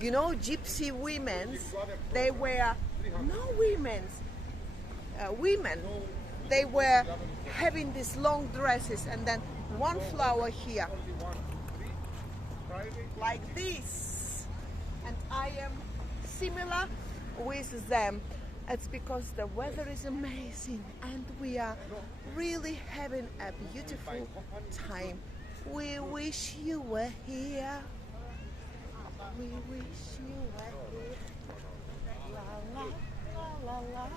You know, gypsy women, they were no women. They were having these long dresses and then one flower here, like this. And I am similar with them. It's because the weather is amazing and we are really having a beautiful time. We wish you were here. We wish you were here. La, la, la, la, la.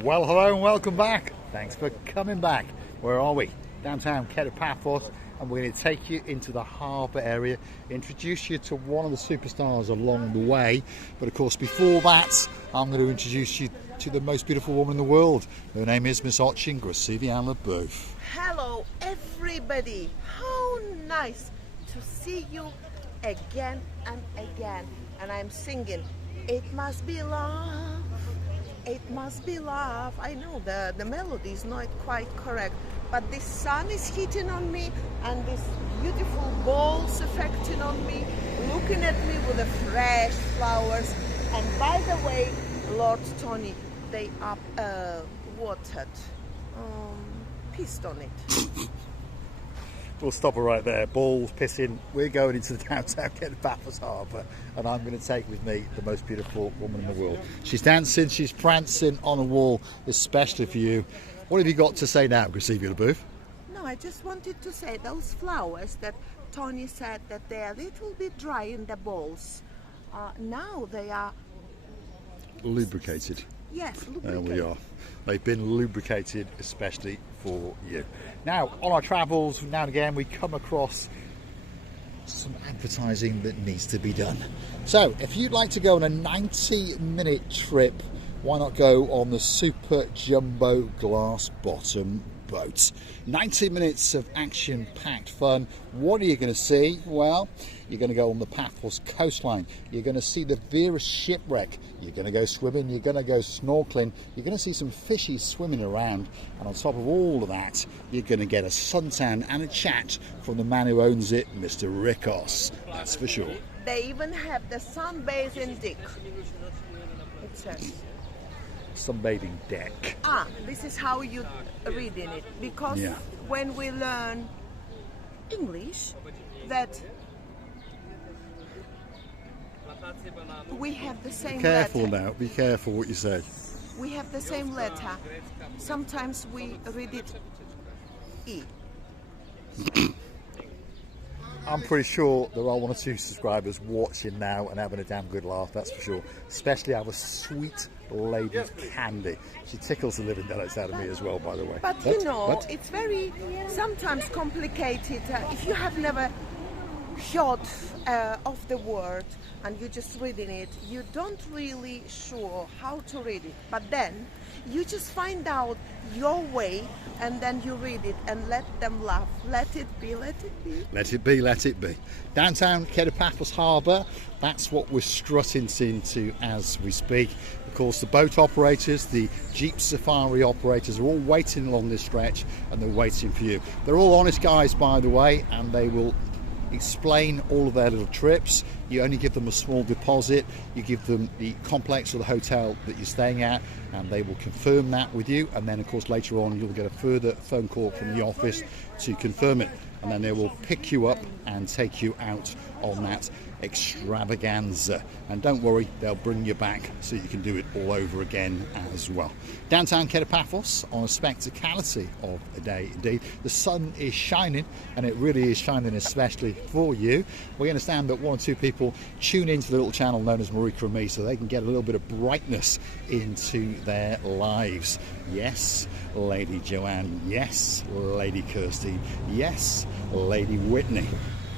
Well, hello and welcome back. Thanks for coming back. Where are we? Downtown Kato, Paphos, and we're going to take you into the harbour area, introduce you to one of the superstars along the way. But of course, before that, I'm going to introduce you to the most beautiful woman in the world. Her name is Miss Ochin Graciliana Booth. Hello, everybody. How nice to see you again and again. And I'm singing, it must be love. It must be love. I know the melody is not quite correct, but the sun is hitting on me and this beautiful balls affecting on me, looking at me with the fresh flowers. And by the way, Lord Tony, they are watered, pissed on it. We'll stop her right there. Balls, pissing. We're going into the downtown Paphos Harbour, and I'm going to take with me the most beautiful woman in the world. She's dancing, she's prancing on a wall, especially for you. What have you got to say now, Graciliana Booth? No, I just wanted to say those flowers that Tony said that they are a little bit dry in the balls. Now they are lubricated. Yes, lubricated. There we are. They've been lubricated especially for you. Now, on our travels, now and again, we come across some advertising that needs to be done. So, if you'd like to go on a 90-minute trip, why not go on the Super Jumbo Glass Bottom boat? 90 minutes of action-packed fun. What are you going to see? Well, you're going to go on the Paphos coastline. You're going to see the Vera shipwreck. You're going to go swimming. You're going to go snorkeling. You're going to see some fishies swimming around. And on top of all of that, you're going to get a suntan and a chat from the man who owns it, Mr. Rikos. That's for sure. They even have the sunbathing deck. It says. Sunbathing deck. This is how you read in it, because when we learn English, that we have the same letter. Careful now, be careful what you say. We have the same letter. Sometimes we read it E. I'm pretty sure there are one or two subscribers watching now and having a damn good laugh, that's for sure. Especially our sweet lady Candy. She tickles the living daylights out of me as well, by the way. But you know, it's very sometimes complicated. If you have never heard of the word and you're just reading it, you don't really sure how to read it. But then you just find out your way and then you read it and let them laugh. Let it be, let it be. Let it be, let it be. Downtown Kato, Paphos Harbour, that's what we're strutting into as we speak. Of course, the boat operators, the Jeep Safari operators are all waiting along this stretch and they're waiting for you. They're all honest guys, by the way, and they will explain all of their little trips. You only give them a small deposit, you give them the complex or the hotel that you're staying at, and they will confirm that with you, and then of course later on you'll get a further phone call from the office to confirm it, and then they will pick you up and take you out on that extravaganza. And don't worry, they'll bring you back so you can do it all over again as well. Downtown Kato, Paphos on a spectacality of a day indeed. The sun is shining, and it really is shining especially for you. We understand that one or two people tune into the little channel known as Marika and me so they can get a little bit of brightness into their lives. Yes, Lady Joanne. Yes, Lady Kirsty. Yes, Lady Whitney.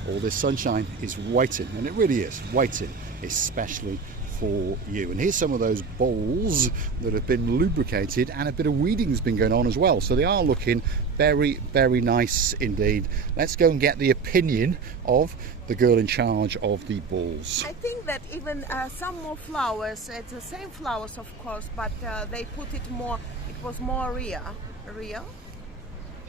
All this sunshine is waiting, and it really is waiting, especially for you. And here's some of those bowls that have been lubricated, and a bit of weeding's been going on as well. So they are looking very, very nice indeed. Let's go and get the opinion of the girl in charge of the balls. I think that even some more flowers, it's the same flowers of course, but they put it more, it was more real.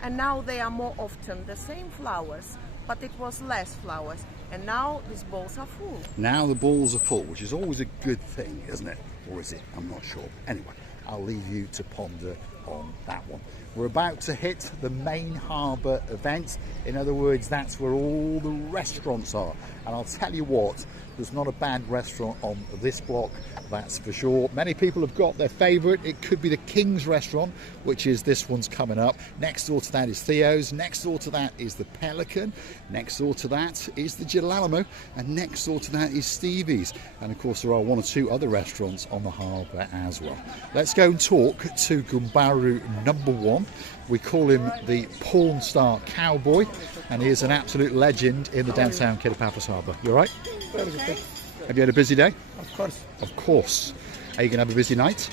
and now they are more often the same flowers, but it was less flowers. And now these bowls are full. Now the balls are full, which is always a good thing, isn't it? Or is it? I'm not sure. Anyway, I'll leave you to ponder on that one. We're about to hit the main harbour event. In other words, that's where all the restaurants are. And I'll tell you what, there's not a bad restaurant on this block, that's for sure. Many people have got their favourite. It could be the King's Restaurant, which is this one's coming up. Next door to that is Theo's. Next door to that is the Pelican. Next door to that is the Girolamo. And next door to that is Stevie's. And of course, there are one or two other restaurants on the harbour as well. Let's go and talk to Gumbaru number 1. We call him the porn star cowboy, and he is an absolute legend in the downtown Paphos Harbour. You all right? Okay. Have you had a busy day? Of course. Of course. Are you going to have a busy night?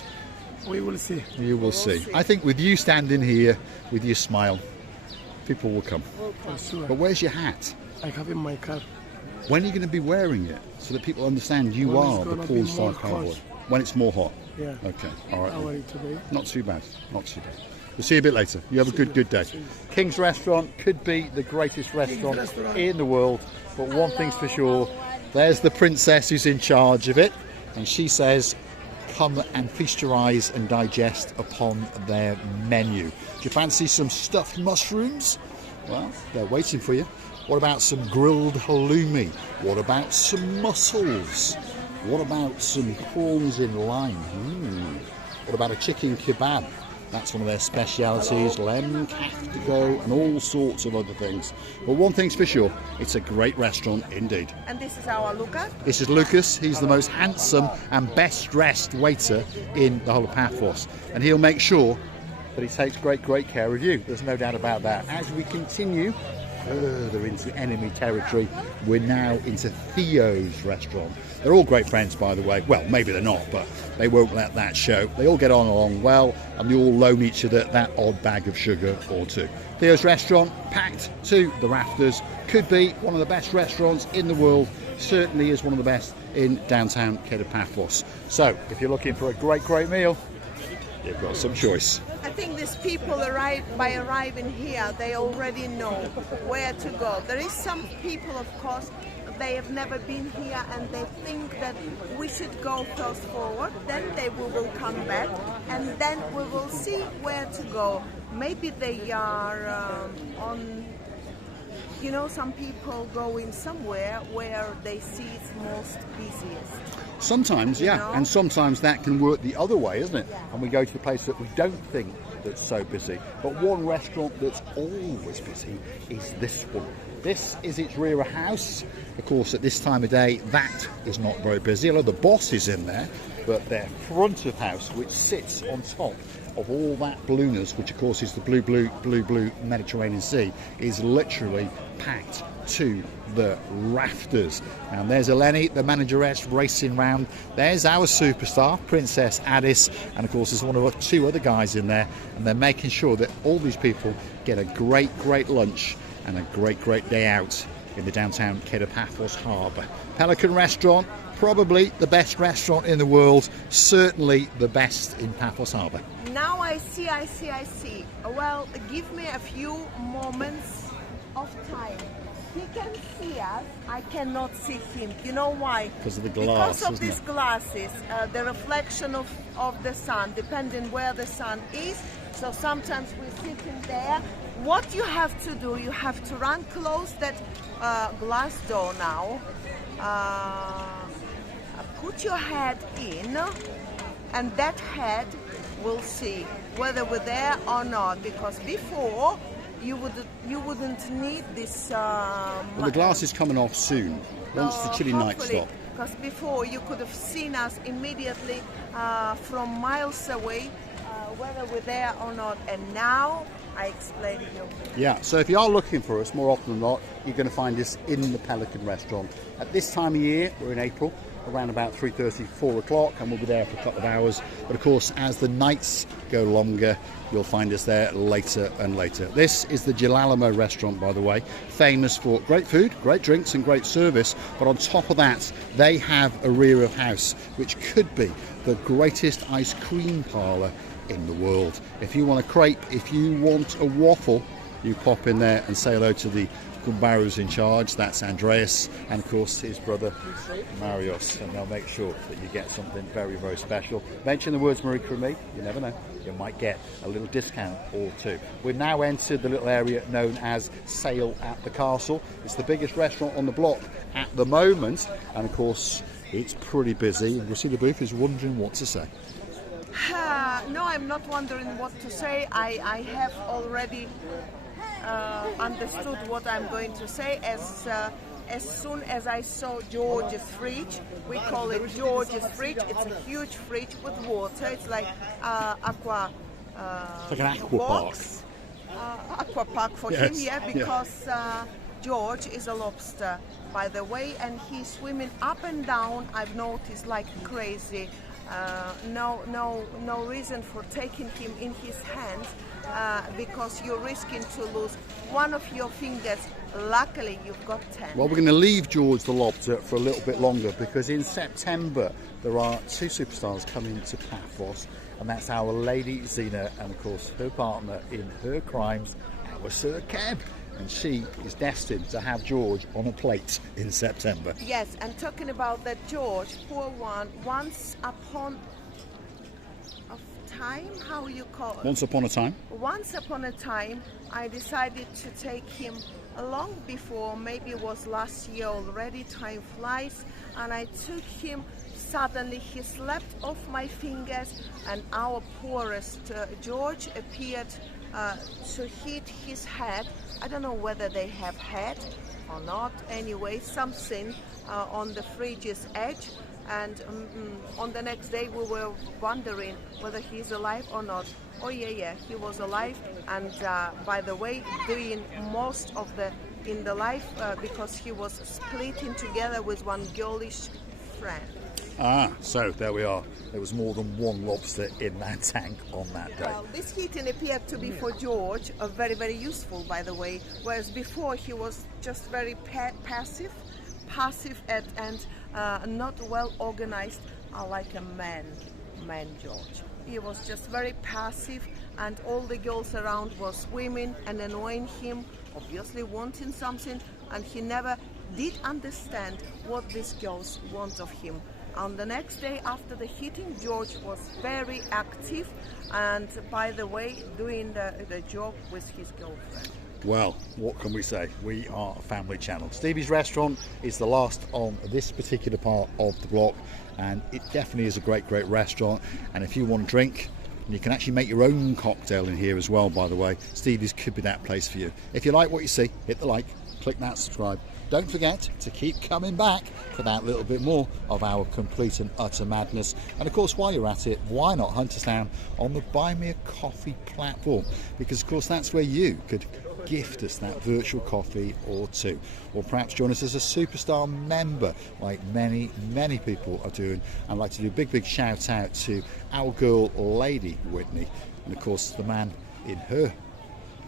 We will see. You will see. I think with you standing here, with your smile, people will come. For sure. But where's your hat? I have in my car. When are you going to be wearing it so that people understand you When are it's the gonna porn be star more cowboy? hot. When it's more hot? Yeah. Okay. All right. How are you today? Not too bad. Not too bad. We'll see you a bit later. You have a good day. King's Restaurant could be the greatest restaurant in the world, but one thing's for sure, there's the princess who's in charge of it, and she says, come and feast your eyes and digest upon their menu. Do you fancy some stuffed mushrooms? Well, they're waiting for you. What about some grilled halloumi? What about some mussels? What about some prawns in lime? What about a chicken kebab? That's one of their specialities, lem kaftago and all sorts of other things. But one thing's for sure, it's a great restaurant indeed. And this is our Luca. This is Lucas. He's the most handsome and best dressed waiter in the whole of Paphos. And he'll make sure that he takes great care of you. There's no doubt about that. As we continue further into enemy territory, we're now into Theo's restaurant. They're all great friends, by the way. Well, maybe they're not, but they won't let that show. They all get on along well, and they all loan each other that odd bag of sugar or two. Theo's restaurant, packed to the rafters, could be one of the best restaurants in the world. Certainly is one of the best in downtown Paphos. So, if you're looking for a great meal, you've got some choice. I think these people by arriving here, they already know where to go. There is some people, of course, they have never been here and they think that we should go first forward, then we will come back, and then we will see where to go. Maybe they are on, you know, some people going somewhere where they see it's most busiest. Sometimes, yeah, know? and sometimes that can work the other way, isn't it? And we go to the place that we don't think that's so busy. But one restaurant that's always busy is this one. This is its rear house. Of course, at this time of day, that is not very busy. Although the boss is in there, but their front of house, which sits on top of all that blueness, which of course is the blue Mediterranean Sea, is literally packed to the rafters. And there's Eleni, the manageress, racing round. There's our superstar, Princess Addis, and of course there's one of two other guys in there, and they're making sure that all these people get a great lunch and a great day out in the downtown Paphos Harbour. Pelican Restaurant, probably the best restaurant in the world, certainly the best in Paphos Harbour. Now I see. Well, give me a few moments of time. He can see us, I cannot see him. You know why? Because of the glass, Because of these glasses, the reflection of the sun, depending where the sun is. So sometimes we're sitting there. What you have to do, you have to run close that glass door now. Put your head in, and that head will see whether we're there or not. Because before, you wouldn't need this. Well, the glass is coming off soon, once the chilly night stops. Because before you could have seen us immediately from miles away, whether we're there or not. And now I explain to you. Yeah, so if you are looking for us, more often than not, you're going to find us in the Pelican Restaurant. At this time of year, we're in April, around about 3:30, 4 o'clock, and we'll be there for a couple of hours. But of course, as the nights go longer, you'll find us there later and later. This is the Girolamo restaurant, by the way, famous for great food, great drinks and great service. But on top of that, they have a rear of house, which could be the greatest ice cream parlour in the world. If you want a crepe, if you want a waffle, you pop in there and say hello to the Gumbaros in charge. That's Andreas and of course his brother Marios, and they'll make sure that you get something very, very special. Mention the words Marika and me, you never know, you might get a little discount or two. We've now entered the little area known as Sail at the Castle. It's the biggest restaurant on the block at the moment, and of course it's pretty busy. We'll see the booth is wondering what to say. No, I'm not wondering what to say. I have already understood what I'm going to say as soon as I saw George's fridge. We call it George's fridge. It's a huge fridge with water. It's like aqua. It's like an aqua box. Aqua park for him, yeah, because George is a lobster, by the way, and he's swimming up and down. I've noticed like crazy. No reason for taking him in his hands because you're risking to lose one of your fingers. Luckily, you've got 10. Well, we're going to leave George the lobster for a little bit longer because in September there are two superstars coming to Paphos, and that's our lady Zena and of course her partner in her crimes, our Sir Keb. And she is destined to have George on a plate in September. Yes, and talking about that George, poor one, once upon a time, how you call it? Once upon a time? Once upon a time, I decided to take him long before, maybe it was last year already, time flies, and I took him. Suddenly he slept off my fingers, and our poorest George appeared to hit his head. I don't know whether they have head or not. Anyway, something on the fridge's edge, and on the next day we were wondering whether he's alive or not. Oh yeah, he was alive, and by the way, doing most of in the life because he was splitting together with one girlish friend. Ah, so there we are. There was more than one lobster in that tank on that day. Well, this heating appeared to be for George very, very useful, by the way, whereas before he was just very passive and not well organized, like a man George. He was just very passive, and all the girls around were swimming and annoying him, obviously wanting something, and he never did understand what these girls want of him. On the next day after the heating, George was very active and, by the way, doing the job with his girlfriend. Well, what can we say? We are a family channel. Stevie's Restaurant is the last on this particular part of the block, and it definitely is a great restaurant. And if you want a drink, you can actually make your own cocktail in here as well, by the way. Stevie's could be that place for you. If you like what you see, hit the like, click that subscribe. Don't forget to keep coming back for that little bit more of our complete and utter madness. And of course, while you're at it, why not hunt us down on the Buy Me a Coffee platform? Because of course that's where you could gift us that virtual coffee or two, or perhaps join us as a superstar member like many people are doing. I'd like to do a big shout out to our girl Lady Whitney, and of course the man in her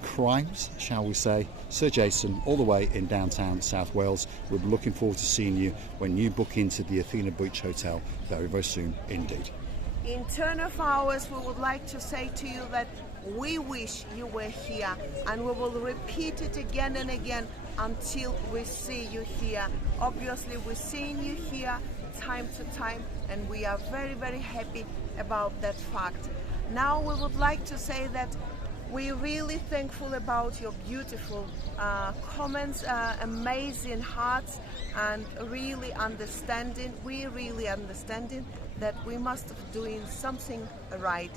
crimes, shall we say, Sir Jason, all the way in downtown South Wales. We're looking forward to seeing you when you book into the Athena Beach Hotel very soon indeed. In turn of ours, we would like to say to you that we wish you were here, and we will repeat it again and again until we see you here. Obviously, we're seeing you here time to time, and we are very happy about that fact. Now we would like to say that we're really thankful about your beautiful comments, amazing hearts, and really understanding. We're really understanding that we must be doing something right.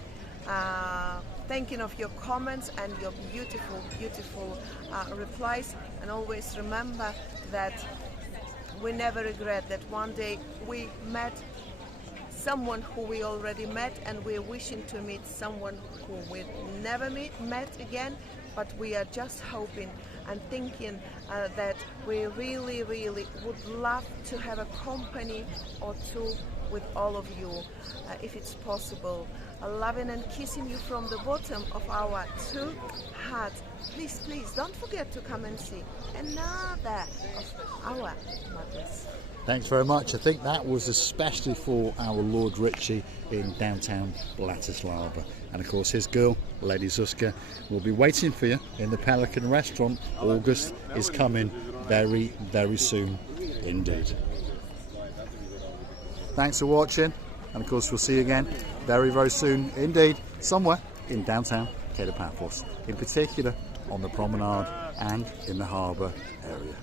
Thinking of your comments and your beautiful replies, and always remember that we never regret that one day we met someone who we already met, and we're wishing to meet someone who we never met again, but we are just hoping and thinking that we really would love to have a company or two with all of you, if it's possible. Loving and kissing you from the bottom of our two hearts. Please don't forget to come and see another of our mothers. Thanks very much. I think that was especially for our Lord Richie in downtown Bratislava. And of course his girl, Lady Zuzka, will be waiting for you in the Pelican restaurant. August is coming very, very soon indeed. Thanks for watching, and of course we'll see you again very, very soon indeed, somewhere in downtown Kato Paphos, in particular on the promenade and in the harbour area.